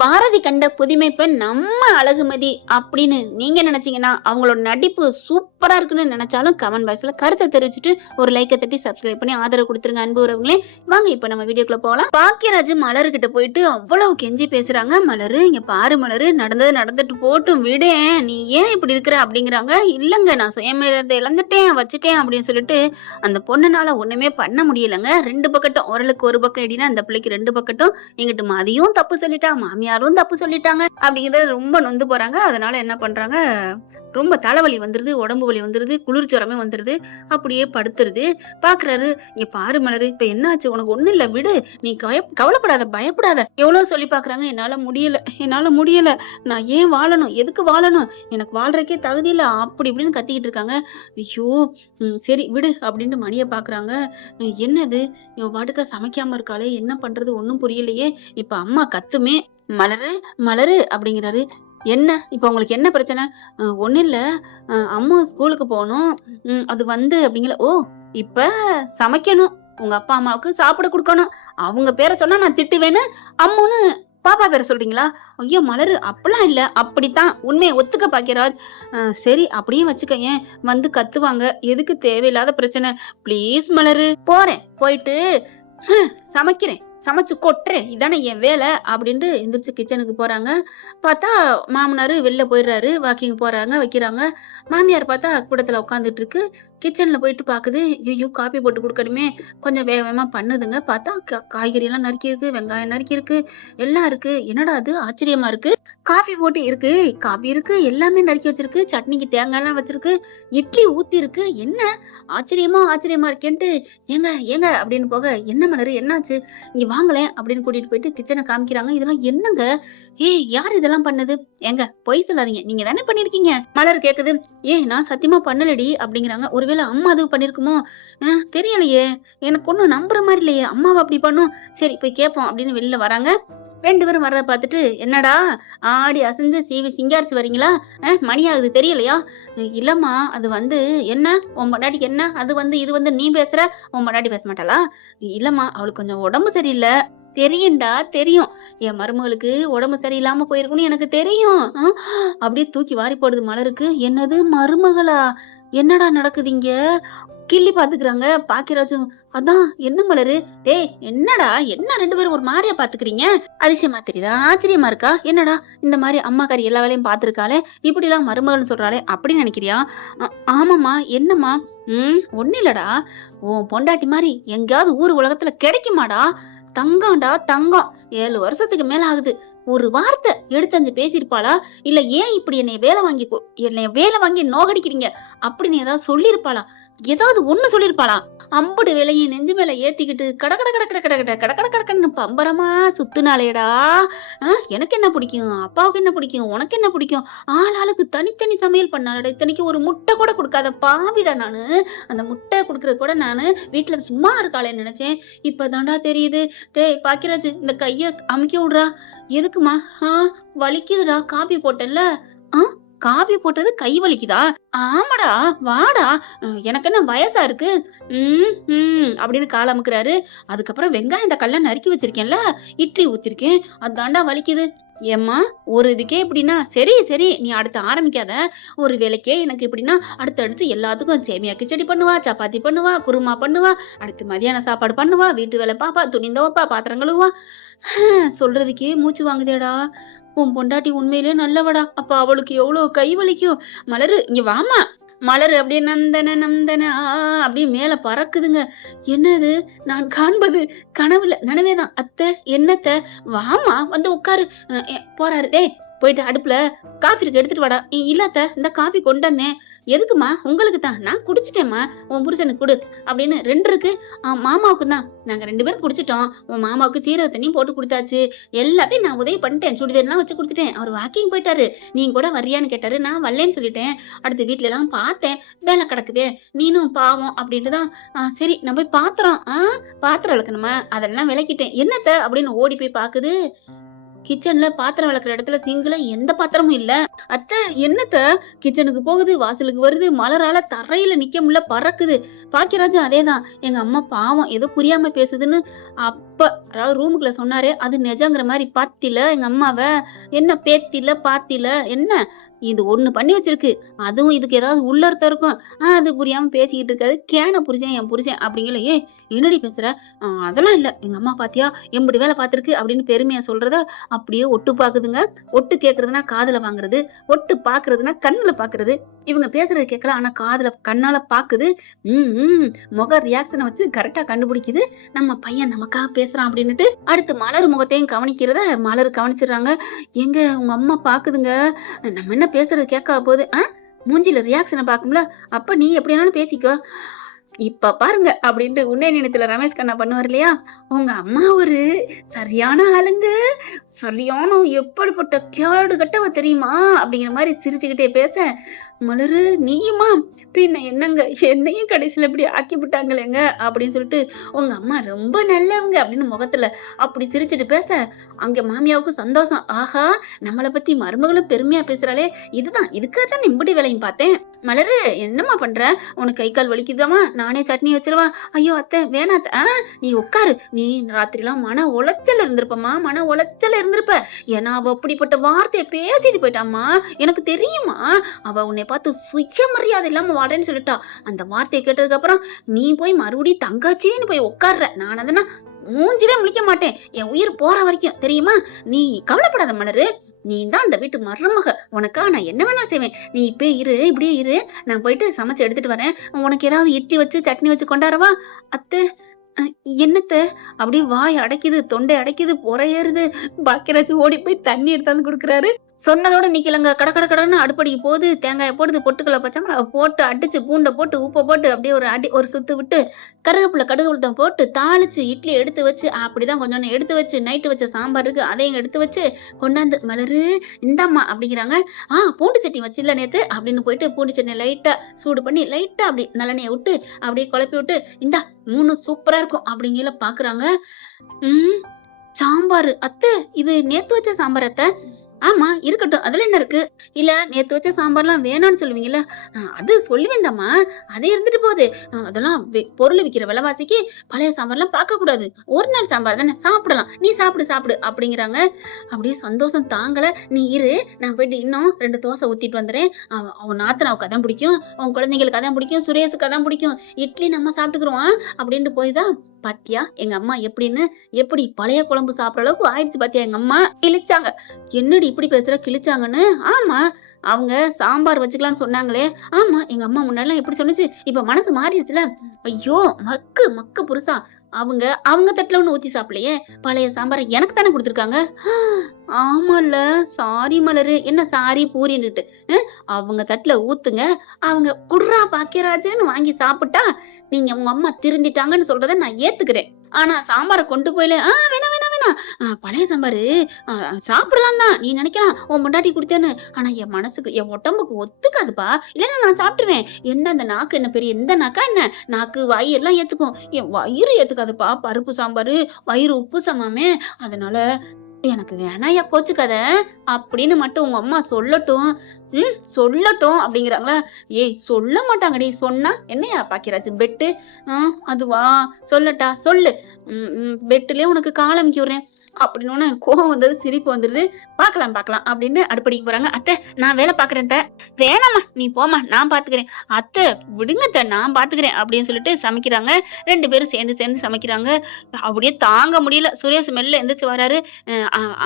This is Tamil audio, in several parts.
பாரதி கண்ட புதுமை பெண் நம்ம அழகுமதி அப்படின்னு நீங்க நினைச்சீங்கன்னா அவங்களோட நடிப்பு சூப்பரா இருக்குன்னு நினைச்சாலும் கமெண்ட் பாக்ஸ்ல கருத்தை தெரிவிச்சுட்டு ஒரு லைக்கை தட்டி சப்ஸ்கிரைப் பண்ணி ஆதரவு கொடுத்துருங்க அன்பு உறவுங்களே. வாங்க இப்ப நம்ம வீடியோக்குள்ள போகலாம். பாக்கியராஜ் மலரு கிட்ட போயிட்டு அவ்வளவு கெஞ்சி பேசுறாங்க. மலரு இங்க பாரு மலரு, நடந்தது நடந்துட்டு போட்டும் விட, நீ ஏன் இப்படி இருக்கிற அப்படிங்கிறாங்க. இல்லங்க நான் சுயமரியாதை இழந்துட்டேன் வச்சுட்டேன் அப்படின்னு சொல்லிட்டு அந்த பொண்ணுனால ஒண்ணுமே பண்ண முடியலங்க. ரெண்டு பக்கட்டும் ஓரளுக்கு ஒரு பக்கம் எப்படின்னா அந்த பிள்ளைக்கு ரெண்டு பக்கட்டும் எங்கிட்ட மதியும் தப்பு சொல்லிட்டா மாமியாரும் தப்பு சொல்லிட்டாங்க அப்படிங்கிறது ரொம்ப நொந்து போறாங்க. அதனால என்ன பண்றாங்க, ரொம்ப தலைவலி வந்துருது, உடம்பு வலி வந்துருது, குளிர்ச்சரமே வந்துருது, அப்படியே படுத்துருது. பாக்குறாரு, இங்க பாரு மலரு இப்ப என்னாச்சு, உனக்கு ஒண்ணும் இல்ல விடு, நீ கவலைப்படாத பயப்படாத. எவ்வளவு சொல்லி பாக்குறாங்க, என்னால முடியல, நான் ஏன் வாழணும், எதுக்கு வாழணும், எனக்கு வாழ்றதுக்கே தகுதி இல்ல அப்படி இப்படின்னு கத்திக்கிட்டு இருக்காங்க. ஐயோ சரி விடு அப்படின்னு மணியை பாக்குறாங்க. என்னது இவ பாட்டுக்கா சமைக்காம இருக்காளே, என்ன பண்றது ஒண்ணும் புரியலையே. இப்ப அம்மா கத்துமே, மலரு மலரு அப்படிங்கிறாரு. என்ன இப்ப உங்களுக்கு என்ன பிரச்சனை? ஒண்ணும் இல்ல, அம்மா ஸ்கூலுக்கு போகணும், அது வந்து அப்படிங்கிற. ஓ இப்ப சமைக்கணும், உங்க அப்பா அம்மாவுக்கு சாப்பிட கொடுக்கணும், அவங்க பேரை சொன்னா நான் திட்டுவேன்னு அம்முன்னு பாப்பா பேரை சொல்றீங்களா? ஐயோ மலரு அப்படிலாம் இல்ல, அப்படித்தான் உண்மையை ஒத்துக்க பாக்கியராஜ். சரி அப்படியே வச்சுக்க, ஏன் வந்து கத்துவாங்க, எதுக்கு தேவையில்லாத பிரச்சனை, பிளீஸ் மலரு. போறேன், போயிட்டு சமைக்கிறேன், சமைச்சு கொட்டுறேன், இதானே என் வேலை அப்படின்ட்டு எந்திரிச்சு கிச்சனுக்கு போறாங்க. பார்த்தா மாமனாரு வெளில போயிடுறாரு, வாக்கிங் போறாங்க வைக்கிறாங்க. மாமியார் பார்த்தா கூடத்துல உட்காந்துட்டு இருக்கு. கிச்சன்ல போயிட்டு பாக்குது, ஐயோ காப்பி போட்டு கொடுக்கணுமே, கொஞ்சம் வேகமா பண்ணுதுங்க. பார்த்தா காய்கறி எல்லாம் நறுக்கி இருக்கு, வெங்காயம் நறுக்கி இருக்கு, எல்லாம் இருக்கு. என்னடா அது ஆச்சரியமா இருக்கு, காஃபி போட்டு இருக்கு, காபி இருக்கு, எல்லாமே நறுக்கி வச்சிருக்கு, சட்னிக்கு தேங்காய் எல்லாம் வச்சிருக்கு, இட்லி ஊத்தி இருக்கு, என்ன ஆச்சரியமா இருக்கேன்ட்டு ஏங்க ஏங்க அப்படின்னு போக, என்ன மலரு என்னாச்சு, இங்க வாங்கலேன் அப்படின்னு கூட்டிட்டு போயிட்டு கிச்சனை காமிக்கிறாங்க. இதெல்லாம் என்னங்க, யார் இதெல்லாம் பண்ணது, ஏங்க பொய் சொல்லாதீங்க, நீங்க தானே பண்ணிருக்கீங்க. மலர் கேக்குது, நான் சத்தியமா பண்ணலடி அப்படிங்கிறாங்க. ஒருவேளை அம்மா அது பண்ணிருக்குமோ தெரியலையே, எனக்கு ஒண்ணும் நம்புற மாதிரி இல்லையே, அம்மாவை அப்படி பண்ணும், சரி போய் கேட்போம் அப்படின்னு வெளியில வராங்க. ரெண்டு பேரும் வர்றத பார்த்துட்டு, என்னடா ஆடி அசைஞ்சு சீவி சிங்காரிச்சு வரீங்களா, மணி ஆகுது தெரியலையா? இல்லம்மா அது வந்து என்ன, உன் பொண்டாட்டிக்கு என்ன, அது வந்து இது வந்து நீ பேசுற, உன் பொண்டாட்டி பேச மாட்டாளா? இல்லம்மா அவளுக்கு கொஞ்சம் உடம்பு சரியில்லை. தெரியும்டா தெரியும், என் மருமகளுக்கு உடம்பு சரியில்லாம போயிருக்குன்னு எனக்கு தெரியும். அப்படியே தூக்கி வாரி போடுது மலருக்கு. என்னது மருமகளா, என்னடா நடக்குதுங்க, கிள்ளி பாத்துக்கிறாங்க. பாக்கியராஜும் அதான் என்ன மலரு, டேய் என்னடா என்ன ரெண்டு பேரும் ஒரு மாதிரியா பாத்துக்கிறீங்க, அதிசயமா தெரியுதா, ஆச்சரியமா இருக்கா, என்னடா இந்த மாதிரி அம்மாக்காரி எல்லா வேலையும் பாத்துருக்காளே, இப்படி எல்லாம் மருமகள்னு சொல்றாளே அப்படின்னு நினைக்கிறியா? ஆமாம்மா என்னம்மா? ஒண்ணு இல்லடா, உன் பொண்டாட்டி மாதிரி எங்கேயாவது ஊர் உலகத்துல கிடைக்குமாடா, தங்கம்டா தங்கம், 7 வருஷத்துக்கு மேல ஆகுது, ஒரு வார்த்தை எடுத்தஞ்சு பேசியிருப்பாளா, இல்ல ஏன் இப்படி என்னை வேலை வாங்கி நோகடிக்கிறீங்க அப்படின்னு ஏதாவது சொல்லியிருப்பாளா, ஏதாவது ஒண்ணு சொல்லியிருப்பாளா? அம்புடு வேலையை நெஞ்சு மேல ஏத்திக்கிட்டு கட கட கட கட கட கட கட கட கடன்னு பம்பரமா சுத்துனாலேடா. எனக்கு என்ன பிடிக்கும், அப்பாவுக்கு என்ன பிடிக்கும், உனக்கு என்ன பிடிக்கும், ஆளாளுக்கு தனித்தனி சமையல் பண்ணாலடா. இத்தனைக்கு ஒரு முட்டை கூட கொடுக்காத பாவிடா நானு, அந்த முட்டை கொடுக்கறது கூட நானு வீட்டுல சும்மா இருக்காளேன்னு நினைச்சேன், இப்பதான்டா தெரியுது. டேய் பாக்கியராஜ் இந்த கைய அமுக்கி விடுறா. எதுக்குமா? வலிக்குதுடா, காபி போட்டேன்ல. காபி போட்டது கை வலிக்குதா? ஆமாடா வாடா, எனக்கு என்ன வயசா இருக்கு அப்படின்னு கால அமுக்குறாரு. அதுக்கப்புறம் வெங்காயம் இந்த கல்ல நறுக்கி வச்சிருக்கேன்ல, இட்லி ஊத்திருக்கேன், அதாண்டா வலிக்குது. ஏம்மா ஒரு இதுக்கே இப்படின்னா, சரி சரி நீ அடுத்து ஆரம்பிக்காத, ஒரு வேலைக்கே எனக்கு இப்படின்னா அடுத்தடுத்து எல்லாத்துக்கும் சேமியா கிச்சடி பண்ணுவா, சப்பாத்தி பண்ணுவா, குருமா பண்ணுவா, அடுத்து மதியான சாப்பாடு பண்ணுவா, வீட்டு வேலை பாப்பா, துணிந்தவப்பா, பாத்திரம் கழுவா. சொல்றதுக்கே மூச்சு வாங்குதேடா. உன் பொண்டாட்டி உண்மையிலே நல்லவடா, அப்ப அவளுக்கு எவ்வளவு கை வலிக்கும். மலரு இங்க வாமா. மலரு அப்படியே நந்தன நந்தன அப்படியே மேல பறக்குதுங்க. என்னது நான் காண்பது கனவுல நனவேதான், அத்தை என்னத்த, வாமா வந்து உட்காரு. போறாரு. டேய் போயிட்டு அடுப்புல காஃபி இருக்கு எடுத்துட்டு வாடா. இல்லாத்த இந்த காஃபி கொண்டு வந்தேன். எதுக்குமா? உங்களுக்கு தான், நான் குடிச்சிட்டேம்மா, உன் புருஷனுக்கு கொடு அப்படின்னு. 2 இருக்கு, மாமாவுக்கு தான், நாங்க 2 பேரும் குடிச்சிட்டோம். உன் மாமாவுக்கு சீரக தண்ணி போட்டு கொடுத்தாச்சு, எல்லாத்தையும் நான் உதவி பண்ணிட்டேன், சுடிதெல்லாம் வச்சு கொடுத்துட்டேன். அவர் வாக்கிங் போயிட்டாரு, நீங்க கூட வர்றியான்னு கேட்டாரு, நான் வரலன்னு சொல்லிட்டேன். அடுத்த வீட்டுல எல்லாம் பார்த்தேன், வேலை கிடக்குது, நீனும் பாவம் அப்படின்ட்டு தான். சரி நான் போய் பாத்திரம் விளக்கணுமா, அதெல்லாம் விளக்கிட்டேன். என்னத்த அப்படின்னு ஓடி போய் பாக்குது. கிச்சன்ல பாத்திரம் விளக்குற இடத்துல சிங்குல எந்த பாத்திரமும் இல்ல. அத்தை என்னத்த? கிச்சனுக்கு போகுது, வாசலுக்கு வருது, மலரால தரையில நிக்க முடியல, பறக்குது. பாக்கியராஜும் அதேதான். எங்க அம்மா பாவம் ஏதோ புரியாம பேசுதுன்னு அப்ப அதாவது ரூமுக்குள்ள சொன்னாரே அது நிஜங்கிற மாதிரி பாத்தில எங்க அம்மாவ. என்ன பேத்தில பாத்தில என்ன இது ஒண்ணு பண்ணி வச்சிருக்கு. அதுவும் இதுக்கு ஏதாவது உள்ளர்த்தம் இருக்கும். அது புரியாம பேசிக்கிட்டு இருக்காது. கேன புருஷன் என் புருஷன் அப்படிங்கல. ஏ என்னடி பேசுற? அதெல்லாம் இல்ல, எங்க அம்மா பாத்தியா எம்படி வேலை பார்த்திருக்கு அப்படின்னு பெருமையா சொல்றத அப்படியே ஒட்டு பாக்குதுங்க. ஒட்டு கேக்குறதுனா காதுல வாங்குறது, ஒட்டு பாக்குறதுனா கண்ணுல பாக்குறது. இவங்க பேசுறது கேட்கல, ஆனா காதுல கண்ணால பாக்குது. முக ரியாக்ஷனை வச்சு கரெக்டா கண்டுபிடிக்குது நம்ம பையன் நமக்காக பேசுறான் அப்படின்னுட்டு. அடுத்து மலர் முகத்தையும் கவனிக்கிறத மலர் கவனிச்சிடுறாங்க. எங்க உங்க அம்மா பாக்குதுங்க, நம்ம என்ன பேசுறது கேட்கா போகுது. மூஞ்சில ரியாக்ஷனை பார்க்கும்ல, அப்ப நீ எப்படினாலும் பேசிக்கோ. இப்ப பாருங்க அப்படின்ட்டு உன்னே நினைத்துல ரமேஷ் கண்ணா பண்ணுவார் இல்லையா, உங்க அம்மா ஒரு சரியான ஆளுங்க, சரியான எப்படிப்பட்ட கேடு கட்டவ தெரியுமா அப்படிங்கிற மாதிரி சிரிச்சுக்கிட்டே பேச, மலரு நீயுமா பின்ன என்னங்க என்னையும் கடைசியில இப்படி ஆக்கி விட்டாங்களேங்க அப்படின்னு சொல்லிட்டு, உங்க அம்மா ரொம்ப நல்லவங்க அப்படின்னு முகத்துல அப்படி சிரிச்சுட்டு பேச, அங்க மாமியாவுக்கு சந்தோஷம். ஆஹா நம்மளை பத்தி மருமகளும் பெருமையா பேசுறாளே, இதுக்காகத்தான் நிம்படி வேலையும் பார்த்தேன். மலரு என்னம்மா பண்ற? உனக்கு கை கால் வலிக்குதாமா? நானே சட்னி வச்சிருவா. ஐயோ அத்தை வேணாத்த, நீ உட்காரு. நீ ராத்திரிலாம் மன உளைச்சல் இருந்திருப்பம்மா, மன உளைச்சல் இருந்திருப்ப. ஏன்னா அவ அப்படிப்பட்ட வார்த்தையை பேசிட்டு போயிட்டாம்மா, எனக்கு தெரியுமா. அவ உன்னை பார்த்து சுயமரியாதை இல்லாம வாடன்னு சொல்லிட்டா. அந்த வார்த்தையை கேட்டதுக்கு அப்புறம் நீ போய் மறுபடியும் தங்காச்சின்னு போய் உட்கார்ற. நான் அதனா மூஞ்சிலே முழிக்க மாட்டேன் என் உயிர் போற வரைக்கும், தெரியுமா. நீ கவலைப்படாத மலரு, நீ தான் அந்த வீட்டு மருமக, உனக்கா நான் என்ன வேணா செய்வேன். நீ இப்ப இரு, இப்படியே இரு, நான் போயிட்டு சமைச்சு எடுத்துட்டு வரேன். உனக்கு ஏதாவது இட்லி வச்சு சட்னி வச்சு கொண்டாரவா? அத்தை என்னத்த அப்படியே வாய் அடைக்குது, தொண்டை அடைக்குது, பொறையேறுது. பாக்கியராஜ் ஓடி போய் தண்ணி எடுத்தாந்து கொடுக்குறாரு. சொன்னதோட நிக்கலங்க, கடன்னு அடுப்படிக்கு போகுது. தேங்காயை போடுது, பொட்டுக்கலை பச்சை மிளகா போட்டு அடிச்சு, பூண்டை போட்டு உப்பை போட்டு அப்படியே ஒரு சுத்து விட்டு, கருவேப்பிலை கடுகு உளுத்தம் போட்டு தாளிச்சு இட்லி எடுத்து வச்சு, அப்படிதான் கொஞ்சம் எடுத்து வச்சு, நைட்டு வச்ச சாம்பார் இருக்கு அதையும் எடுத்து வச்சு கொண்டாந்து, மலரு இந்தாம்மா அப்படிங்கிறாங்க. பூண்டு சட்னி வச்சில்ல நேத்து அப்படின்னு போயிட்டு பூண்டு சட்னி லைட்டா சூடு பண்ணி லைட்டா அப்படி நல்லெண்ணெயை விட்டு அப்படியே குழப்பி விட்டு, இந்தா 3 சூப்பரா இருக்கும் அப்படிங்கிற பாக்குறாங்க. சாம்பார் அத்தை, இது நேத்து வச்ச சாம்பார் அத்தை. ஆமா இருக்கட்டும், அதுல என்ன இருக்கு? இல்ல நேத்து வச்ச சாம்பார்லாம் வேணான்னு சொல்லுவீங்கல்ல, அது சொல்லுவேன்தாம்மா, அதே இருந்துட்டு போகுது. அதெல்லாம் பொருள் விற்கிற விலைவாசிக்கு பழைய சாம்பார்லாம் பார்க்க கூடாது. ஒரு நாள் சாம்பார் தானே, சாப்பிடலாம், நீ சாப்பிடு அப்படிங்கிறாங்க. அப்படியே சந்தோஷம் தாங்கல. நீ இரு, நான் போயிட்டு இன்னும் 2 தோசை ஊத்திட்டு வந்துடுறேன். அவன் நாத்தனாவுக்கு அதான் பிடிக்கும், அவன் குழந்தைங்களுக்கு அதான் பிடிக்கும், சுரேஷுக்கு அதான் பிடிக்கும், இட்லி நம்ம சாப்பிட்டுக்கிறோம் அப்படின்ட்டு போய்தான். பாத்தியா எங்க அம்மா எப்படி பழைய குழம்பு சாப்பிட்ற அளவுக்கு ஆயிடுச்சு பாத்தியா எங்க அம்மா. கிழிச்சாங்க. என்னடி இப்படி பேசுற? கிழிச்சாங்கன்னு? ஆமா, அவங்க சாம்பார் வச்சுக்கலாம்னு சொன்னாங்களே. ஆமா, எங்க அம்மா முன்னாடிலாம் எப்படி சொன்னுச்சு, இப்ப மனசு மாறிடுச்சுல. ஐயோ மக்கு புருஷா, அவங்க தட்டுல ஒண்ணு ஊத்தி சாப்பிடலையே, பழைய சாம்பாரை எனக்கு தானே கொடுத்துருக்காங்க. ஆமால, சாரி மலரு. என்ன சாரி பூரின்னுட்டு அவங்க தட்டுல ஊத்துங்க, அவங்க குடுறா பாக்கியராஜன்னு வாங்கி சாப்பிட்டா நீங்க உங்க அம்மா திருந்திட்டாங்கன்னு சொல்றத நான் ஏத்துக்கிறேன். ஆனா சாம்பாரை கொண்டு போயில வேணா பழைய சாம்பாரு சாப்பிடலாம் தான் நீ நினைக்கலாம், உன் முண்டாட்டி குடுத்தேன்னு. ஆனா என் மனசுக்கு என் உடம்புக்கு ஒத்துக்காதுப்பா, இல்லைன்னா நான் சாப்பிட்டுருவேன். என்ன அந்த நாக்கு என்ன பெரிய எந்த நாக்கா என்ன? நாக்கு வாய் எல்லாம் ஏத்துக்கும், என் வயிறு ஏத்துக்காதுப்பா. பருப்பு சாம்பாரு வயிறு உப்பு சமாமே, அதனால எனக்கு வேணாயா கோச்சுக்காத அப்படின்னு மட்டும் உங்க அம்மா சொல்லட்டும். சொல்லட்டும் அப்படிங்கிறாங்களா. ஏய் சொல்ல மாட்டாங்கடி, சொன்னா என்னையா பாக்கியராஜ் பெட்டு? அதுவா சொல்லட்டா, சொல்லு. பெட்டுலயே உனக்கு காலமிக்க விடுறேன் அப்படின்னு கோபம் வந்தது, சிரிப்பு வந்துருது. பார்க்கலாம் அப்படின்னு அடுப்படிக்கு போறாங்க. அத்தை நான் வேலை பாக்குறேன். வேணாமா நீ போமா, நான் பாத்துக்கிறேன். அத்தை விடுங்க, நான் பாத்துக்கிறேன் அப்படின்னு சொல்லிட்டு சமைக்கிறாங்க. 2 பேரும் சேர்ந்து சமைக்கிறாங்க. அப்படியே தாங்க முடியல. சுரேஷ் மெல்ல எந்திரிச்சு வராரு.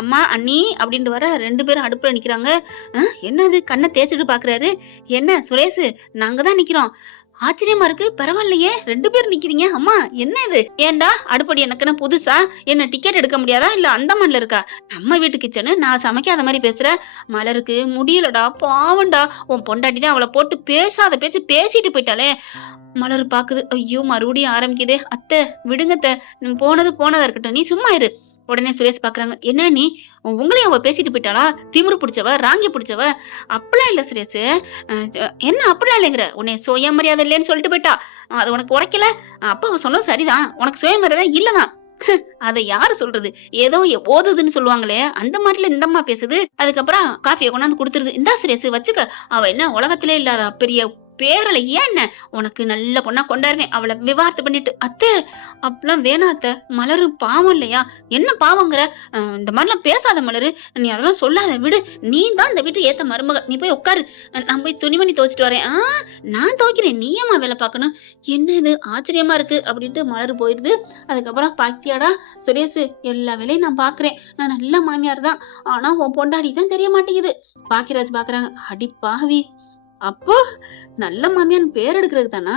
அம்மா அண்ணி அப்படின்ட்டு வர 2 பேரும் அடுப்புல நிக்கிறாங்க. என்னது கண்ணை தேய்ச்சிட்டு பாக்குறாரு. என்ன சுரேஷ், நாங்க தான் நிக்கிறோம். ஆச்சரியமா இருக்கு, பரவாயில்லையே 2 பேர் நிக்கிறீங்க. அம்மா என்ன இது? ஏண்டா அடுப்படி எனக்குன்னு புதுசா? என்ன டிக்கெட் எடுக்க முடியாதா? இல்ல அந்தமான்ல இருக்கா? நம்ம வீட்டு கிச்சனு, நான் சமைக்காத மாதிரி பேசுற. மலருக்கு முடியலடா, பாவண்டா. உன் பொண்டாட்டி தான் அவளை போட்டு பேசாத பேச்சு பேசிட்டு போயிட்டாலே. மலர் பாக்குது. ஐயோ மறுபடியும் ஆரம்பிக்குதே. அத்தை விடுங்கத்த, போனதா இருக்கட்டும், நீ சும்மா இரு. உடனே சுரேஷ் பாக்குறாங்க. என்ன நீ உங்களையும் அவ பேசிட்டு போயிட்டாளா? திமிரு பிடிச்சவ, ராங்கி பிடிச்சவ? அப்படிலாம் இல்ல சுரேஷ். என்ன அப்படிலாம் இல்லைங்கிற? உன்னை சுயமரியாதை இல்லைன்னு சொல்லிட்டு போயிட்டா, அது உனக்கு உரைக்கல? அப்ப அவ சொன்னது சரிதான், உனக்கு சுயமரியாதை இல்லதான். அத யாரு சொல்றது? ஏதோ ஓதுதுன்னு சொல்லுவாங்களே, அந்த மாரில இந்த அம்மா பேசுது. அதுக்கப்புறம் காஃபிய கொண்டாந்து குடுத்துருது. "இந்தா சுரேஷு வச்சுக்க. அவ என்ன உலகத்திலே இல்லாத பெரிய பேரழகியா என்ன? உனக்கு நல்ல பொண்ணா கொண்டாருவேன். அவள விவாகரத்து பண்ணிட்டு." "அத்தை அப்படிலாம் வேணாம் அத்தை. மலரு பாவம் இல்லையா?" "என்ன பாவங்கிற? இந்த மாரிலாம் பேசாத மலரு. நீ அதெல்லாம் சொல்லாத விடு. நீ தான் இந்த வீட்டுக்கு ஏத்த மருமக. நீ போய் உட்காரு. நான் போய் துணிமணி துவைச்சுட்டு வரேன்." நான் துவைக்கிறேன். நீ ஏம்மா வேல பார்க்கணும்?" "என்ன இது ஆச்சரியமா இருக்கு." அப்படின்ட்டு மலரு போயிடுது. அதுக்கப்புறம் "பாத்தியாடா சுரேஷு, எல்லா வேலையும் நான் பார்க்கிறேன். நான் நல்ல மாமியார் தான். ஆனா உன் பொண்டாட்டி தான் தெரிய மாட்டேங்குது." பாக்கியராஜ் பார்க்குறாங்க. "அடி பாவி! அப்போ நல்ல மாமியான்னு பேர் எடுக்கிறதுக்கு தானா?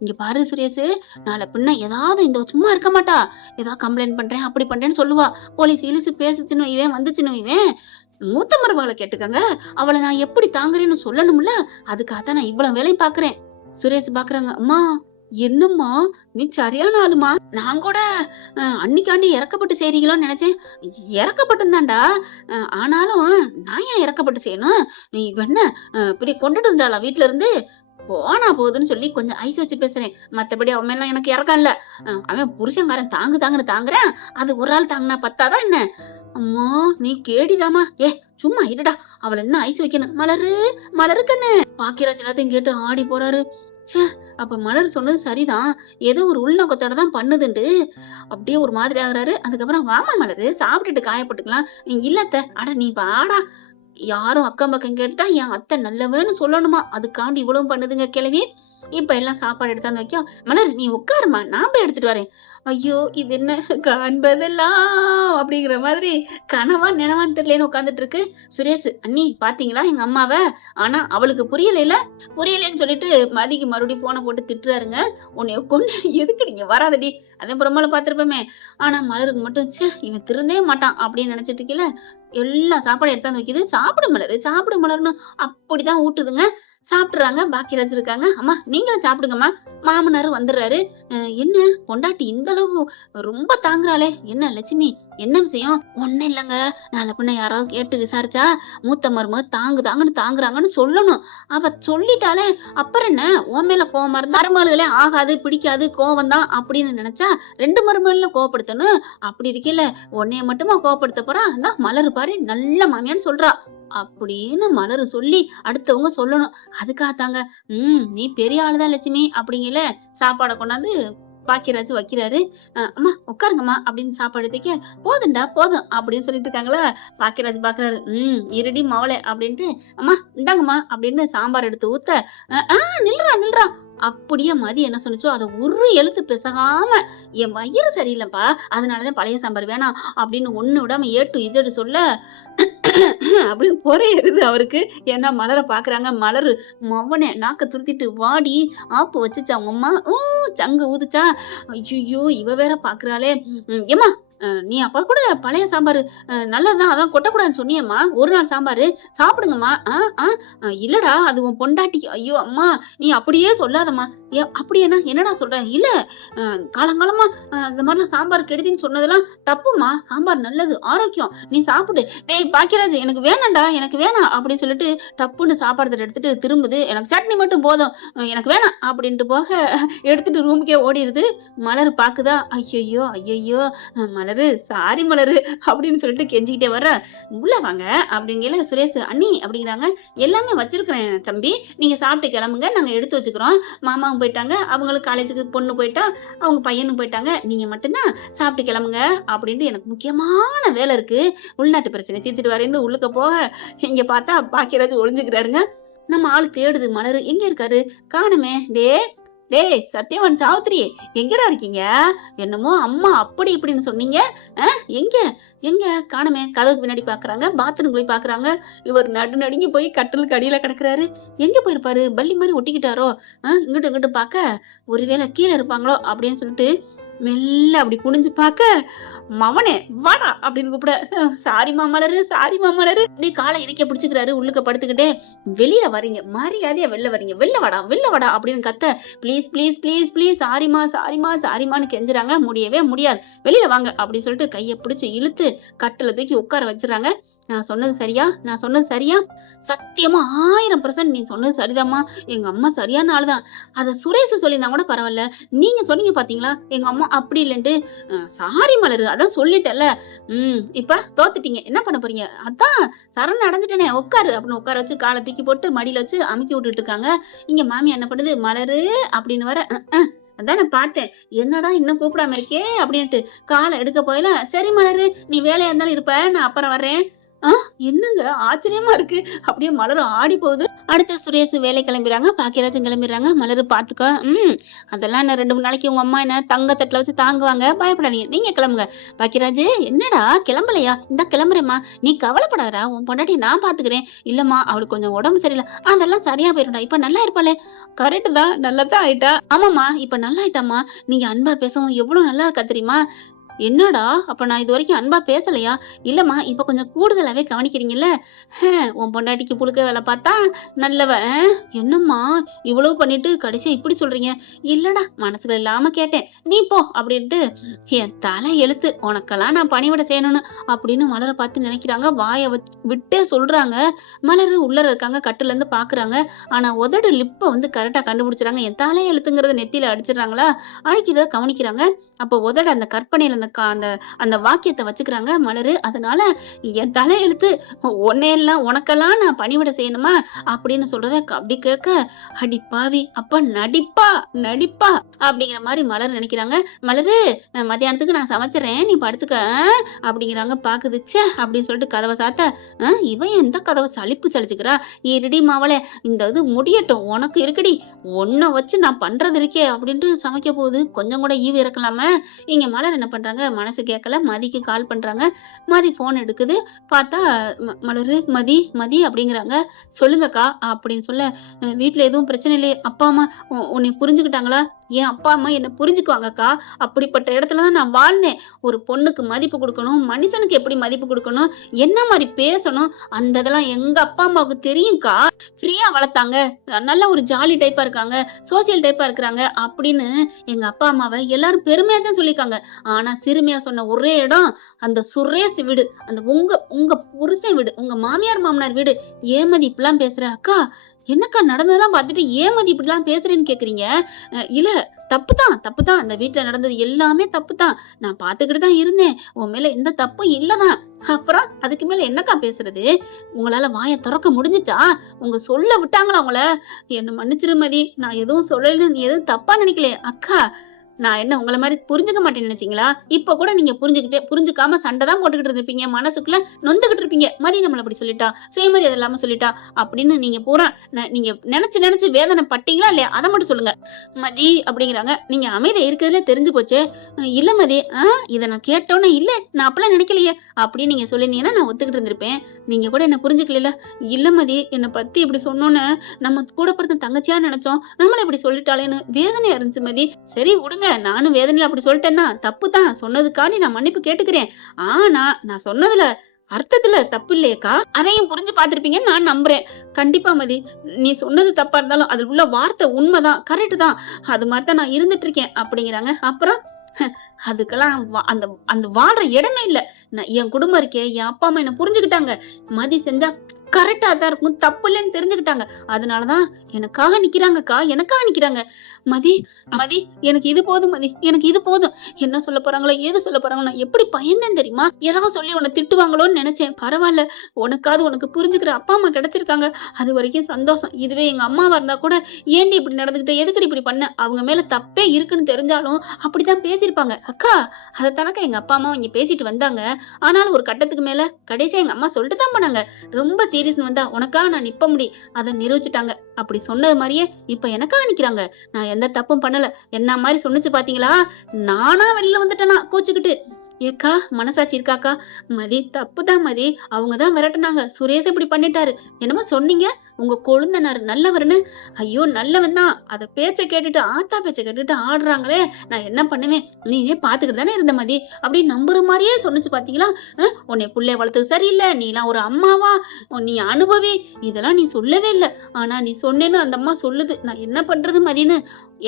இங்க பாரு சுரேஷு, நாளை பின்ன ஏதாவது இந்த சும்மா இருக்க மாட்டா. ஏதாவது கம்ப்ளைண்ட் பண்றேன் அப்படி பண்றேன்னு சொல்லுவா. போலீஸ் இழுச்சு பேசுச்சுன்னு வைவேன், வந்துச்சுன்னு வைவேன், மூத்த மருமகளை கேட்டுக்கங்க. அவளை நான் எப்படி தாங்குறேன்னு சொல்லணும்ல. அதுக்காக தான் நான் இவ்வளவு வேலையும் பாக்குறேன்." சுரேஷ் பாக்குறாங்க. "அம்மா என்னம்மா நீ சரியான ஆளுமா. நான் கூட அன்னிக்காண்டி இறக்கப்பட்டு செய்றீங்களோன்னு நினைச்சேன். இறக்கப்பட்டுதான்டா. ஆனாலும் நான் ஏன் இறக்கப்பட்டு செய்யணும்? நீ என்ன இப்படி கொண்டுட்டு வந்தாளா வீட்டுல இருந்து? போனா போகுதுன்னு சொல்லி கொஞ்சம் ஐஸ் வச்சு பேசுறேன். மத்தபடி அவன் மேல எனக்கு இறக்கம் இல்ல. அவன் புருஷன்காரன் தாங்குன்னு தாங்குறேன். அது ஒரு ஆள் தாங்குனா பத்தாதான் என்ன?" "அம்மா நீ கேடிதாமா. சும்மா இருடா. அவளை என்ன ஐஸ் வைக்கணும். மலரு மலரு கண்ணு." பாக்கியராஜ் எல்லாத்தையும் கேட்டு ஆடி போறாரு. ச்சே, அப்ப மலர் சொன்னது சரிதான். ஏதோ ஒரு உள்நோக்கத்தோட தான் பண்ணுதுண்டு அப்படியே ஒரு மாதிரி ஆகுறாரு. அதுக்கப்புறம் "வாமா மலரு, சாப்பிட்டுட்டு காயப்பட்டுக்கலாம்." "இல்ல அத்தை." "அட நீ வாடா. யாரும் அக்கம் பக்கம் கேட்டா என் அத்தை நல்லவன்னு சொல்லணுமா, அதுக்காண்டி இவ்வளவும் பண்ணுதுங்க கிழவி." இப்ப எல்லாம் சாப்பாடு எடுத்தாந்து வைக்க, "மலர் நீ உட்காருமா, நான் போய் எடுத்துட்டு வரேன்." ஐயோ இது என்ன காண்பதெல்லாம் அப்படிங்கிற மாதிரி கனவா நினைவான்னு தெரியலன்னு உட்காந்துட்டு இருக்கு. சுரேஷ், "அண்ணி பாத்தீங்களா எங்க அம்மாவ? ஆனா அவளுக்கு புரியலன்னு சொல்லிட்டு மதிக்கு மறுபடியும் போனை போட்டு திட்டுறாருங்க. "உன்னைய கொண்டு எதுக்கு நீங்க வராதடி. அதே புறமால பாத்திருப்போமே." ஆனா மலருக்கு மட்டும் ச்சே இவன் திருந்தவே மாட்டான் அப்படின்னு நினைச்சிட்டு இருக்கல. எல்லா சாப்பாடு எடுத்தாந்து வைக்குது. சாப்பிடு மலர்னு அப்படிதான் ஊட்டுதுங்க. சாப்பிடுறாங்க. பாக்கியராஜ் இருக்காங்க. "அம்மா நீங்களும் சாப்பிடுங்கம்மா." மாமனாரு வந்துடுறாரு. "என்ன பொண்டாட்டி இந்த அளவு ரொம்ப தாங்குறாளே, என்ன லட்சுமி, என்ன விஷயம்?" "ஒண்ணும் இல்லைங்க. நாளை பின்ன யாராவது கேட்டு விசாரிச்சா மூத்த மருமக தாங்குன்னு தாங்குறாங்கன்னு சொல்லணும். அவ சொல்லிட்டாலே அப்புறம் என்ன, உன் மேல கோவமா இருந்தா மருமகளே ஆகாது பிடிக்காது கோவம் தான் அப்படின்னு நினைச்சா 2 மருமகளும் கோவப்படுத்தணும். அப்படி இருக்கையில உன்னைய மட்டுமா கோவப்படுத்த போறா? இந்தா மலரு பாரு நல்ல மாமியான்னு சொல்றா." அப்படின்னு மலரு சொல்லி அடுத்தவங்க சொல்லணும். அதுக்காகத்தாங்க. "நீ பெரிய ஆளுதான் லட்சுமி." அப்படிங்கல சாப்பாடை கொண்டாந்து பாக்கியராஜ் வைக்கிறாரு. "அம்மா உட்காருங்கம்மா" அப்படின்னு சாப்பாடு வைக்க, "போதும்டா போதும்" அப்படின்னு சொல்லிட்டு இருக்காங்களா. பாக்கியராஜ் பாக்குறாரு. "இருடி மவளே" அப்படின்ட்டு, "அம்மா இந்தாங்கம்மா" அப்படின்னு சாம்பார் எடுத்து ஊத்த, நில்றா." அப்படியே மதி என்ன சொன்னுச்சோ அதை ஒரு எழுத்து பிசகாம, "என் வயிறு சரியில்லைப்பா, அதனாலதான் பழைய சாம்பார் வேணாம்" அப்படின்னு ஒண்ணு விடாம A to Z சொல்ல அப்படின்னு பொறையேறுது அவருக்கு. ஏன்னா மலரை பாக்குறாங்க. மலரு மவனே நாக்க துருத்திட்டு, "வாடி ஆப்பு வச்சுச்சா உங்க அம்மா? சங்கு ஊதுச்சா? ஐயோ இவ வேற பாக்குறாளே. ஏம்மா நீ அப்ப கூட பழைய சாம்பார் நல்லதுதான், அதான் கொட்டக்கூடாதுன்னு சொன்னியம்மா. ஒரு நாள் சாம்பாரு சாப்பிடுங்கம்மா." "இல்லடா அது உன் பொண்டாட்டி." "ஐயோ அம்மா நீ அப்படியே சொல்லாதம்மா." அப்படியேனா என்னடா சொல்ற?" "இல்ல காலங்காலமா இந்த மாதிரிலாம் சாம்பார் கெடுதின்னு சொன்னதெல்லாம் தப்புமா. சாம்பார் நல்லது, ஆரோக்கியம், நீ சாப்பிடு." "டேய் பாக்கியராஜ் எனக்கு வேணாம்டா, எனக்கு வேணாம்" அப்படின்னு சொல்லிட்டு டப்புன்னு சாப்பாடு தட்டை எடுத்துட்டு திரும்புது. "எனக்கு சட்னி மட்டும் போதும், எனக்கு வேணாம்" அப்படின்ட்டு போக எடுத்துட்டு ரூமுக்கே ஓடிடுது. மலர் பாக்குதா. ஐயையோ மலரு சாரி மலரு அப்படின்னு சொல்லிட்டு கெஞ்சிக்கிட்டே வர, "உள்ள வாங்க" அப்படிங்கல சுரேஷ். "அண்ணி" அப்படிங்கிறாங்க. "எல்லாமே வச்சிருக்கிறேன் தம்பி, நீங்க சாப்பிட்டு கிளம்புங்க, நாங்க எடுத்து வச்சுக்கிறோம். மாமாவும் போயிட்டாங்க, அவங்களுக்கு காலேஜுக்கு பொண்ணு போயிட்டா, அவங்க பையனும் போயிட்டாங்க, நீங்க மட்டும்தான் சாப்பிட்டு கிளம்புங்க" அப்படின்ட்டு, "எனக்கு முக்கியமான வேலை இருக்கு, உள்நாட்டு பிரச்சனை தீர்த்துட்டு வரேன்னு" உள்ளுக்க போக இங்க பார்த்தா பாக்கியராஜ் ஒளிஞ்சுக்கிறாருங்க. நம்ம ஆளு தேடுது. மலரு எங்க இருக்காரு, காணுமே. டேய் சத்யவான் சாவித்திரி எங்கடா இருக்கீங்க? என்னமோ அம்மா அப்படி இப்படின்னு சொன்னீங்க, எங்க எங்க காணுமே. கதவுக்கு பின்னாடி பாக்குறாங்க, பாத்ரூம் போய் பாக்குறாங்க. இவர் நடுங்கி போய் கட்டிலுக்கு அடியில கிடக்குறாரு. எங்க போயிருப்பாரு? பல்லி மாதிரி ஒட்டிக்கிட்டாரோ? இங்கிட்டு பாக்க ஒருவேளை கீழே இருப்பாங்களோ அப்படின்னு சொல்லிட்டு மெல்ல அப்படி குனிஞ்சு பாக்க, "மவனே வாடா" அப்படின்னு கூப்பிட, சாரிமா மலரு" அப்படி காலை இறுக்கிய பிடிச்சுக்கிறாரு. உள்ளுக்க படுத்துக்கிட்டே, "வெளியில வரீங்க, மரியாதையா வெளில வரீங்க, வெளில வாடா" அப்படின்னு கத்த, ப்ளீஸ் சாரிமான்னு கெஞ்சுறாங்க. முடியவே முடியாது. "வெளியில வாங்க" அப்படின்னு சொல்லிட்டு கையை பிடிச்சு இழுத்து கட்டில தூக்கி உட்கார வச்சுறாங்க. நான் சொன்னது சரியா? நான் சொன்னது சரியா? சத்தியமா 1000% நீ சொன்னது சரிதாம்மா. எங்க அம்மா சரியான ஆளுதான். அத சுரேஷ் சொல்லியிருந்தா கூட பரவால்ல. நீங்க சொன்னீங்க பாத்தீங்களா? எங்க அம்மா அப்படி இல்லன்ட்டு. சாரி மலரு. அதான் சொல்லிட்டேன்ல. இப்ப தோத்துட்டீங்க. என்ன பண்ண போறீங்க? அதான் சரண் அடைஞ்சுட்டேனே. உட்காரு அப்படின்னு உட்கார வச்சு கால தூக்கி போட்டு மடியில வச்சு அமுக்கி விட்டுட்டு இருக்காங்க. இங்க மாமியா என்ன பண்ணுது? மலரு அப்படின்னு வர அதான் நான் பார்த்தேன். என்னடா இன்னும் கூப்பிடாம இருக்கே அப்படின்ட்டு கால எடுக்க போயில, சரி மலரு நீ வேலையா இருந்தாலும் இருப்ப. நான் அப்புறம் வர்றேன். ஆ என்னங்க ஆச்சரியமா இருக்கு. அப்படியே மலரும் ஆடி போகுது. அடுத்து சுரேஷ் வேலை கிளம்பிறாங்க. பாக்கியராஜும் கிளம்பிடுறாங்க. மலரு பார்த்துக்க. அதெல்லாம் என்ன 2, 3 நாளைக்கு உங்க அம்மா என்ன தங்க தட்டுல வச்சு தாங்குவாங்க. பயப்படாதீங்க. நீங்க கிளம்புங்க. பாக்கியராஜ் என்னடா கிளம்பலையா? இந்தா கிளம்புறேம்மா. நீ கவலைப்படாதடா. உன் பொண்டாட்டி நான் பாத்துக்கிறேன். இல்லம்மா அவளுக்கு கொஞ்சம் உடம்பு சரியில்லை. அதெல்லாம் சரியா போயிரும்டா. இப்ப நல்லா இருப்பாளே. கரெக்ட் தான். நல்லதான் ஆயிட்டா. ஆமாம்மா இப்ப நல்லா ஆயிட்டாம்மா. நீங்க அன்பா பேசவும் எவ்வளவு நல்லா இருக்கா தெரியுமா? என்னடா அப்ப நான் இது வரைக்கும் அன்பா பேசலையா? இல்லம்மா இப்ப கொஞ்சம் கூடுதலாவே கவனிக்கிறீங்கல்ல. உன் பொண்டாட்டிக்கு புழுக்க வேலை பார்த்தா நல்லவ. என்னம்மா இவ்வளவு பண்ணிட்டு கடைசியா இப்படி சொல்றீங்க? இல்லடா மனசுல இல்லாம கேட்டேன். நீ போ அப்படின்ட்டு என் தலை எழுத்து உனக்கெல்லாம் நான் பணிவிட செய்யணும்னு அப்படின்னு மலரை பார்த்து நினைக்கிறாங்க. வாயை விட்டே சொல்றாங்க. மலரு உள்ளர இருக்காங்க. கட்டுல இருந்து பாக்குறாங்க. ஆனா உதடு லிப்ப கரெக்டா கண்டுபிடிச்சிடறாங்க. என் தலை எழுத்துங்கிறத நெத்தியில அடிச்சிடறாங்களா? அடிக்கிறத கவனிக்கிறாங்க. அப்போ உதட அந்த கற்பனையில அந்த அந்த வாக்கியத்தை வச்சுக்கிறாங்க மலரு. அதனால என் தலை எழுத்து உன்னையெல்லாம் உனக்கெல்லாம் நான் பணிவிட செய்யணுமா அப்படின்னு சொல்றத அப்படி கேட்க, அடி பாவி அப்ப நடிப்பா நடிப்பா அப்படிங்கிற மாதிரி மலர் நினைக்கிறாங்க. மலரு மத்தியானத்துக்கு நான் சமைச்சிடறேன் நீ படுத்துக்க அப்படிங்கிறாங்க. பாக்குதுச்சே அப்படின்னு சொல்லிட்டு கதவை சாத்த, இவன் எந்த கதவை சலிப்பு சலிச்சுக்கிறா? இருடி மாவளே இந்த இது முடியட்டும் உனக்கு இருக்குடி. ஒன்ன வச்சு நான் பண்றது இருக்கே அப்படின்ட்டு சமைக்க போகுது. கொஞ்சம் கூட ஈவு இறக்கலாம. இங்க மலர் என்ன பண்றாங்க? மனசு கேட்கல. மதிக்கு கால் பண்றாங்க. மதி போன் எடுக்குது. பார்த்தா மலரு மதி மதி அப்படிங்கிறாங்க. சொல்லுங்கக்கா அப்படின்னு சொல்ல, வீட்டுல எதுவும் பிரச்சனை இல்லையே? அப்பா அம்மா உன்னை புரிஞ்சுக்கிட்டாங்களா? என் அப்பா அம்மா என்ன புரிஞ்சுக்குவாங்கக்கா. அப்படிப்பட்ட இடத்துலதான் நான் வாழ்ந்தேன். ஒரு பொண்ணுக்கு மதிப்பு கொடுக்கணும், மனுஷனுக்கு எப்படி மதிப்பு கொடுக்கணும், என்ன மாதிரி பேசணும், அந்த இதெல்லாம் எங்க அப்பா அம்மாவுக்கு தெரியும்க்கா. ஃப்ரீயா வளர்த்தாங்க. நல்ல ஒரு ஜாலி டைப்பா இருக்காங்க, சோசியல் டைப்பா இருக்கிறாங்க அப்படின்னு எங்க அப்பா அம்மாவை எல்லாரும் பெருமையா தான் சொல்லியிருக்காங்க. ஆனா சிறுமையா சொன்ன ஒரே இடம் அந்த சுரேஷ் வீடு, அந்த உங்க புருஷன் வீடு, உங்க மாமியார் மாமனார் வீடு. ஏமதி இப்படிலாம் பேசுற? அக்கா என்னக்கா நடந்ததெல்லாம் பார்த்துட்டு ஏமதி இப்படிலாம் பேசுறேன்னு கேக்குறீங்க? இல்ல தப்புதான். அந்த வீட்டுல நடந்தது எல்லாமே தப்புதான். நான் பாத்துக்கிட்டு தான் இருந்தேன். உன் மேல எந்த தப்பும் இல்லதான். அப்புறம் அதுக்கு மேல என்னக்கா பேசுறது? உங்களால வாயை திறக்க முடிஞ்சுச்சா? உங்க சொல்ல விட்டாங்களா உங்கள? என்ன மன்னிச்சிரு மதி. நான் எதுவும் சொல்லலன்னு நீ எதுவும் தப்பா நினைக்கல. அக்கா நான் என்ன உங்கள மாதிரி புரிஞ்சுக்க மாட்டேன்னு நினைச்சீங்களா? இப்ப கூட நீங்க புரிஞ்சுக்காம சண்டை தான் போட்டுக்கிட்டு இருப்பீங்க. மனசுக்குள்ள நொந்துகிட்டு இருப்பீங்க. மதி நம்மள அப்படி சொல்லிட்டா, சுயமரியாதை இல்லாம சொல்லிட்டா அப்படின்னு நீங்க பூரா நீங்க நினைச்சு வேதனை பட்டீங்களா இல்லையா? அதை மட்டும் சொல்லுங்க. மதி அப்படிங்கிறாங்க. நீங்க அமைதியா இருக்கிறதுல தெரிஞ்சு போச்சே. இல்ல மதி இதை நான் கேட்டோன்னே இல்ல நான் அப்பெல்லாம் நினைக்கலையே அப்படின்னு நீங்க சொல்லியிருந்தீங்கன்னா நான் ஒத்துக்கிட்டு இருந்திருப்பேன். நீங்க கூட என்ன புரிஞ்சுக்கல. இல்ல மதி என்னை பத்தி இப்படி சொன்னோன்னு நம்ம கூட பிறந்த தங்கச்சியா நினைச்சோம். நம்மள இப்படி சொல்லிட்டாளேன்னு வேதனையா இருந்துச்சு மதி. சரி விடுங்க. நானும் வேதனையில அப்படி சொல்லிட்டேன்னா தப்புதான். சொன்னதுக்காண்டி நான் மன்னிப்பு கேட்டுக்கிறேன். ஆனா நான் சொன்னதுல அர்த்தத்துல தப்பு இல்லையக்கா. அதையும் புரிஞ்சு பார்த்திருப்பீங்கன்னு நான் நம்புறேன். கண்டிப்பா மதி. நீ சொன்னது தப்பா இருந்தாலும் அதுல உள்ள வார்த்தை உண்மைதான், கரெக்ட் தான். அது மாதிரிதான் நான் இருந்துட்டு இருக்கேன் அப்படிங்கிறாங்க. அப்புறம் அதுக்கெல்லாம் அந்த அந்த வாழ்ற இடமே இல்ல. என் குடும்பம் இருக்கே, என் அப்பா அம்மா என்ன புரிஞ்சுக்கிட்டாங்க. மதி செஞ்சா கரெக்டா தான் இருக்கும், தப்பு இல்லைன்னு தெரிஞ்சுக்கிட்டாங்க. அதனாலதான் எனக்காக நிக்கிறாங்கக்கா. எனக்காக நிக்கிறாங்க. மதி மதி எனக்கு இது போதும் மதி. எனக்கு இது போதும். என்ன சொல்ல போறாங்களோ ஏது சொல்ல போறாங்களோ நான் எப்படி பயந்தேன் தெரியுமா? ஏதாவது சொல்லி உன்னை திட்டுவாங்களோன்னு நினைச்சேன். பரவாயில்ல, உனக்கு புரிஞ்சுக்கிற அப்பா அம்மா கிடைச்சிருக்காங்க. அது வரைக்கும் சந்தோஷம். இதுவே எங்க அம்மாவா இருந்தா கூட ஏண்டி இப்படி நடந்துகிட்ட, எதுக்கடி இப்படி பண்ண, அவங்க மேல தப்பே இருக்குன்னு தெரிஞ்சாலும் அப்படிதான் பேசியிருப்பாங்க. அக்கா அதை தனக்க எங்க அப்பா அம்மா இங்க பேசிட்டு வந்தாங்க. ஆனாலும் ஒரு கட்டத்துக்கு மேல கடைசியா எங்க அம்மா சொல்லிட்டு தான் போனாங்க. ரொம்ப சீரியஸ் வந்தா உனக்கா நான் நிப்ப முடி, அதை நிரூபிச்சுட்டாங்க. அப்படி சொன்னது மாதிரியே இப்ப எனக்கா நிக்கிறாங்க. நான் எந்த தப்பும் பண்ணல. என்ன மாதிரி சொன்னுச்சு பாத்தீங்களா? நானா வெளில வந்துட்டேனா கோச்சுக்கிட்டு. ஏக்கா மனசாட்சி இருக்காக்கா? மதி தப்புதான் மதி. அவங்கதான் விரட்டுனாங்க. சுரேஷ் இப்படி பண்ணிட்டாரு. என்னமோ சொன்னீங்க உங்க கொழுந்தனார் நல்லவர்னு. ஐயோ நல்லவன் தான். அத பேச்ச கேட்டுட்டு ஆத்தா பேச்ச கேட்டுட்டு ஆடுறாங்களே, நான் என்ன பண்ணுவேன்? நீனே பாத்துக்கிட்டு தானே இருந்த மதி. அப்படி நம்புற மாதிரியே சொன்னுச்சு பாத்தீங்களா? உன்னை புள்ளைய வளர்த்தது சரியில்லை, நீ எல்லாம் ஒரு அம்மாவா, நீ அனுபவி, இதெல்லாம் நீ சொல்லவே இல்லை. ஆனா நீ சொன்னேன்னு அந்த அம்மா சொல்லுது. நான் என்ன பண்றது மதின்னு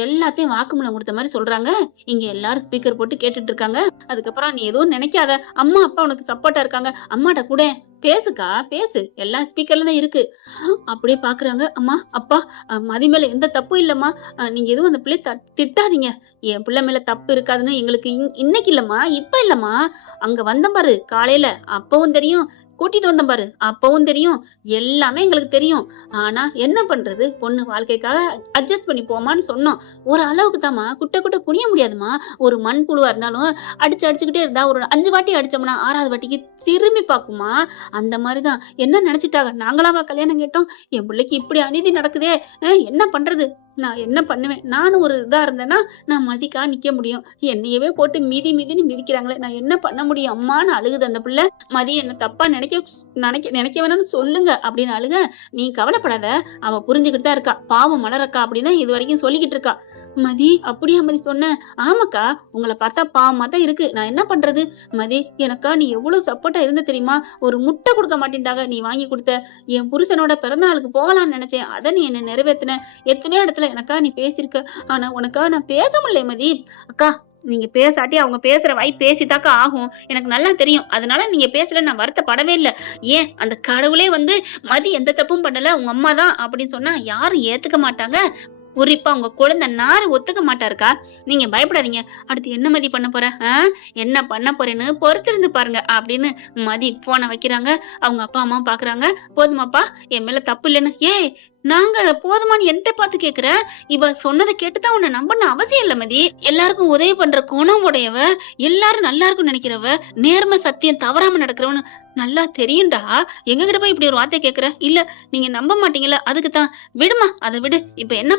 எல்லாத்தையும் வாக்குமூலம் கொடுத்த மாதிரி சொல்றாங்க. இங்க எல்லாரும் ஸ்பீக்கர் போட்டு கேட்டுட்டு இருக்காங்க. அதுக்கப்புறம் நீ நீ எதுவும் நினைக்காத, அம்மா அப்பா உனக்கு சப்போர்ட்டா இருக்காங்க, அம்மாட்ட கூட பேசுக்கா பேசு, எல்லாம் ஸ்பீக்கர்ல தான் இருக்கு. அப்படியே பாக்குறாங்க. அம்மா அப்பா, மதி மேல எந்த தப்பும் இல்லம்மா, நீங்க எதுவும் அந்த பிள்ளைய திட்டாதீங்க, என் பிள்ளை மேல தப்பு இருக்காதுன்னு எங்களுக்கு இன்னைக்கு இல்லம்மா, இப்ப இல்லம்மா, அங்க வந்தேன் பாரு காலையில, அப்பவும் தெரியும், கூட்டிட்டு வந்தேன் பாரு அப்பவும் தெரியும், எல்லாமே எங்களுக்கு தெரியும். ஆனா என்ன பண்றது, பொண்ணு வாழ்க்கைக்காக அட்ஜஸ்ட் பண்ணி போமான்னு சொன்னோம். ஒரு அளவுக்கு தாம்மா, குட்ட குட்ட குனிய முடியாதுமா. ஒரு மண் புழுவா இருந்தாலும் அடிச்சுக்கிட்டே இருந்தா ஒரு 5 வாட்டி அடிச்சோம்னா 6வது வாட்டிக்கு திரும்பி பாக்குமா. அந்த மாதிரிதான் என்ன நினைச்சிட்டாங்க, நாங்களாவா கல்யாணம் கேட்டோம், என் பிள்ளைக்கு இப்படி அநீதி நடக்குதே, என்ன பண்றது, நான் என்ன பண்ணுவேன், நானும் ஒரு இதா இருந்தேன்னா நான் மதிக்கா நிக்க முடியும், என்னையவே போட்டு மிதின்னு மிதிக்கிறாங்களே, நான் என்ன பண்ண முடியும் அம்மான்னு அழுகுது அந்த பிள்ளை. மதி என்ன தப்பா நினைக்க வேணாம்னு சொல்லுங்க அப்படின்னு அழுக. நீ கவலைப்படாத, அவ புரிஞ்சுக்கிட்டு தான் இருக்கா, பாவம் மலரக்கா அப்படின்னு இது வரைக்கும் சொல்லிக்கிட்டு இருக்கா. மதி அப்படியா மதி சொன்னேன், ஆமாக்கா உங்களை பார்த்தா பாவமா தான் இருக்கு, நான் என்ன பண்றது மதி, எனக்கா நீ எவ்வளவு சப்போர்ட்டா இருந்த தெரியுமா, ஒரு முட்டை கொடுக்க மாட்டேன்டாங்க நீ வாங்கி கொடுத்த, என் புருஷனோட பிறந்த நாளுக்கு போகலாம்னு நினைச்சேன், அதை நீ என்ன நிறைவேத்தின, எத்தனையோ இடத்துல எனக்கா நீ பேசியிருக்க, ஆனா உனக்கா நான் பேச முடியல மதி. அக்கா நீங்க பேசாட்டி அவங்க பேசுற வாய் பேசித்தாக்கா ஆகும், எனக்கு நல்லா தெரியும், அதனால நீங்க பேசல, நான் வருத்தப்படவே இல்லை. ஏன் அந்த கடவுளே வந்து மதி எந்த தப்பும் பண்ணல, உங்க அம்மா தான் அப்படின்னு சொன்னா யாரும் ஏத்துக்க மாட்டாங்க. குறிப்பா உங்க குழந்தை நாரு ஒத்துக்க மாட்டாருக்கா. நீங்க பயப்படாதீங்க, அடுத்து என்ன மதி பண்ண போற, என்ன பண்ண போறேன்னு பொறுத்திருந்து பாருங்க அப்படின்னு மதி போனை வைக்கிறாங்க. அவங்க அப்பா அம்மா பாக்குறாங்க. போதுமாப்பா, என் மேல தப்பு இல்லைன்னு. ஏய் நாங்க போதுமான்னு என்கிட்ட பார்த்து கேக்குற, இவ சொன்னதை கேட்டுதான் உன்னை நம்பணும் அவசியம் இல்ல மதி, எல்லாருக்கும் உதவி பண்ற குணம் உடையவ, எல்லாரும் நல்லா இருக்கும் நினைக்கிறவ, நேர்மை சத்தியம் தவறாம நடக்கிறவனு நல்லா தெரியும்டா, எங்க கிட்ட போய் இப்படி ஒரு வார்த்தை கேக்குற, இல்ல நீங்க நம்ப மாட்டீங்கல்ல, அதுக்குதான். விடுமா, அதை விடு, இப்ப என்ன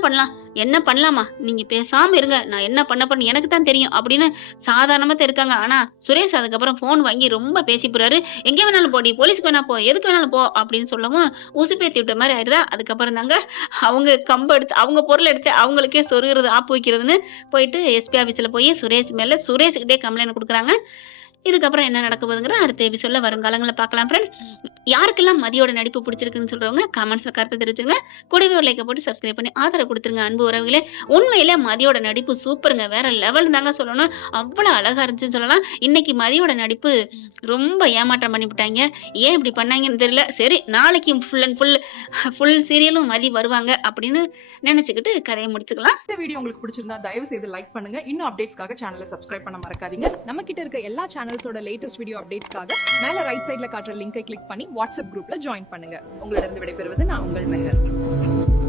பண்ணலாமா, நீங்க பேசாம இருங்க, நான் என்ன பண்ண போறேன்னு எனக்கு தான் தெரியும் அப்படின்னு சாதாரணமா இருக்காங்க. ஆனா சுரேஷ் அதுக்கப்புறம் போன் வாங்கி ரொம்ப பேசி போறாரு. எங்க வேணாலும் போடி, போலீஸ்க்கு வேணா போ, எதுக்கு வேணாலும் போ அப்படின்னு சொல்லவும் உசுப்பேத்தி விட்ட மாதிரி ஆயிடுதா. அதுக்கப்புறம் தாங்க அவங்க கம்பு எடுத்து, அவங்க பொருள் எடுத்து அவங்களுக்கே சொருகிறது ஆப்பு வைக்கிறதுன்னு போயிட்டு எஸ்பி ஆபீஸ்ல போய் சுரேஷ்கிட்டே கம்ப்ளைண்ட் கொடுக்குறாங்க. இதுக்கப்புறம் என்ன நடக்க போகுதுங்கிற அடுத்த எபிசோட்ல வருங்காலங்களில் பார்க்கலாம் ஃப்ரெண்ட்ஸ். யாருக்கெல்லாம் மதியோட நடிப்பு பிடிச்சிருக்குன்னு சொல்றவங்க கமெண்ட்ஸ்ல கருத்து தெரிவிச்சுங்க. கூடவே ஒரு லைக்கை போட்டு சப்ஸ்கிரைப் பண்ணி ஆதரவு கொடுத்துருங்க அன்பு உறவுகளே. உண்மையிலே மதியோட நடிப்பு சூப்பருங்க, வேற லெவல் தாங்க சொல்லணும், அவ்வளவு அழகா இருந்துச்சுன்னு சொல்லலாம். இன்னைக்கு மதியோட நடிப்பு ரொம்ப ஏமாற்றம் பண்ணிவிட்டாங்க, ஏன் இப்படி பண்ணாங்கன்னு தெரியல. சரி, நாளைக்கு ஃபுல் சீரியலும் மதி வருவாங்க அப்படின்னு நினைச்சுக்கிட்டு கதையை முடிச்சுக்கலாம். இந்த வீடியோ உங்களுக்கு பிடிச்சிருந்தா தயவு செய்து லைக் பண்ணுங்க. இன்னும் அப்டேட்ஸ்க்காக சேனலை சப்ஸ்கிரைப் பண்ண மறக்காதீங்க. நம்ம கிட்ட இருக்க எல்லா சேனல்ஸோட லேட்டஸ்ட் வீடியோ அப்டேட்ஸ்க்காக மேல ரைட் சைடுல காட்டுற லிங்கை கிளிக் பண்ணி வாட்ஸ்அப் குரூப்ல ஜாயின் பண்ணுங்க. உங்களிடம் விடைபெறுவது நான் உங்கள் மெஹர்.